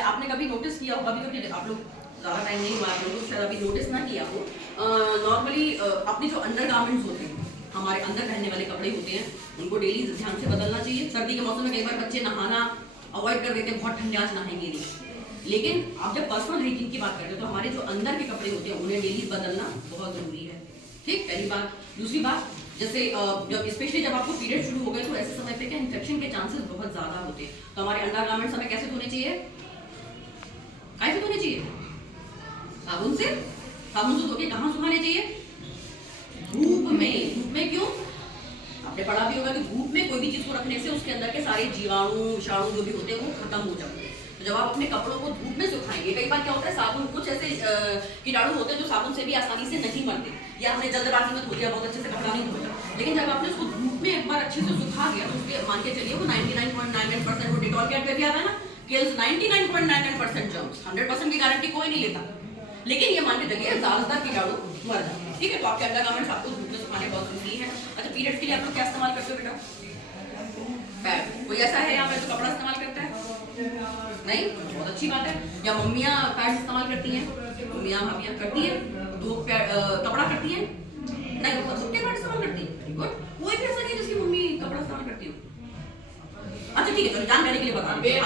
आपने कभी नोटिस किया होगा, कभी कभी आप लोग ज़्यादा टाइम नहीं हुआ, आप लोग शायद अभी नोटिस ना किया हो, नॉर्मली अपनी जो अंडर गारमेंट्स होते हैं, हमारे अंदर पहनने वाले कपड़े होते हैं, उनको डेली ध्यान से बदलना चाहिए। सर्दी के मौसम में कई बार बच्चे नहाना अवॉइड कर देते हैं, बहुत ठंडे आज नहाएंगे नहीं, लेकिन आप जब पर्सनल हाइजीन की बात करते हो तो हमारे जो अंदर के कपड़े होते हैं उन्हें डेली बदलना बहुत ज़रूरी है। ठीक, पहली बात। दूसरी बात, जैसे जब स्पेशली जब आपको पीरियड शुरू हो गए तो ऐसे समय पे क्या इन्फेक्शन के चांसेस बहुत ज़्यादा होते हैं, तो हमारे अंडर गारमेंट्स हमें कैसे धोने चाहिए? कैसे धोने चाहिए? साबुन से। साबुन से धो के कहाँ सुखाने चाहिए? धूप में। धूप में क्यों? आपने पढ़ा भी होगा कि धूप में कोई भी चीज को रखने से उसके अंदर के सारे जीवाणु विषाणु जो भी होते हैं वो खत्म हो जाते हैं। तो जब आप अपने कपड़ों को धूप में सुखाएंगे, कई बार क्या होता है साबुन, कुछ ऐसे कीटाणु होते हैं जो साबुन से भी आसानी से नहीं मरते, या आपने जल्दबाजी में धो दिया, बहुत अच्छे से कपड़ा नहीं धोया, लेकिन जब आपने उसको धूप में एक बार अच्छे से सुखा गया तो उसके मान के चलिए वो 99.99% वो डेटॉल के पे भी आता है ना, kills 99.99% जर्म्स। 100% की गारंटी कोई नहीं लेता, लेकिन ये मान के चलिए ज्यादातर कीटाणु मर जाते हैं। ठीक है, तो आपके अंडर गारमेंट्स आपको धूप में सुखाने बहुत जरूरी है। अच्छा, पीरियड्स के लिए आप लोग क्या इस्तेमाल करते हो बेटा? पैड। कोई ऐसा है यहाँ पे जो कपड़ा इस्तेमाल करता है? नहीं, बहुत अच्छी बात है। या मम्मियाँ पैड इस्तेमाल करती हैं? मम्मियाँ भाभियाँ करती हैं? तो कपड़ा करती हैं? नहीं, वो सबके पैड इस्तेमाल करती हैं। गुड। कोई भी ऐसा नहीं जिसकी मम्मी कपड़ा इस्तेमाल करती हो? अच्छा ठीक है, चलो जानकारी के लिए बता रही हूँ।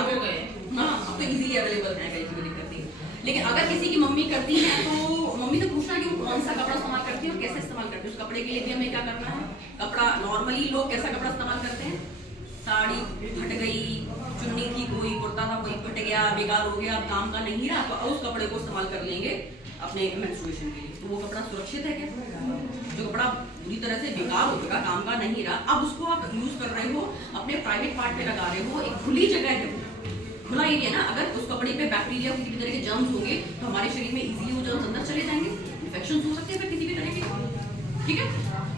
हाँ, अब तो इजीली अवेलेबल है, कहीं की दिक्कत नहीं। लेकिन अगर किसी की मम्मी करती है तो मम्मी से पूछना कि वो कौन सा कपड़ा इस्तेमाल करती है और कैसे इस्तेमाल करती है। उस कपड़े के लिए भी हमें क्या करना है? कपड़ा नॉर्मली लोग कैसा कपड़ा इस्तेमाल करते हैं? साड़ी फट गई, चुन्नी थी कोई, कुर्ता था कोई, फट गया, बेकार हो गया, काम का नहीं रहा, तो उस कपड़े को इस्तेमाल कर लेंगे अपने मेंस्ट्रुएशन के लिए। तो वो कपड़ा सुरक्षित है क्या? जो कपड़ा पूरी तरह से बेकार हो चुका, काम का नहीं रहा, अब उसको आप यूज कर रहे हो, अपने प्राइवेट पार्ट पे लगा रहे हो, एक खुली जगह है, खुला एरिया ना, अगर उस कपड़े पे बैक्टीरिया किसी भी तरह के जर्म्स होंगे तो हमारे शरीर में इजीली वो जर्म्स अंदर चले जाएंगे, इन्फेक्शन हो सकते हैं फिर किसी भी तरह के। ठीक है,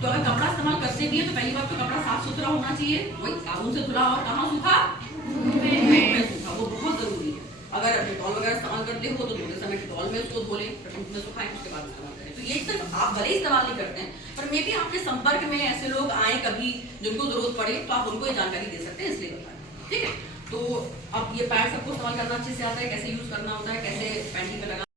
तो अगर कपड़ा इस्तेमाल करते भी है तो पहली बात तो कपड़ा साफ सुथरा होना चाहिए, वही साबुन से धुला, और कहाँ सूखा? धूप में सूखा, वो बहुत जरूरी है। अगर डेटॉल वगैरह इस्तेमाल करते हो तो थोड़े समय डेटॉल में उसको धो लें, धूप में सुखाएं, उसके बाद इस्तेमाल करें। तो ये सिर्फ आप भले इस्तेमाल नहीं करते हैं, पर मे भी आपके संपर्क में ऐसे लोग आए कभी जिनको जरूरत पड़े तो आप उनको ये जानकारी दे सकते हैं, इसलिए बताएं। ठीक है, तो अब ये पैड सबको इस्तेमाल करना अच्छे से आता है, कैसे यूज करना होता है, कैसे पैंटी पे लगा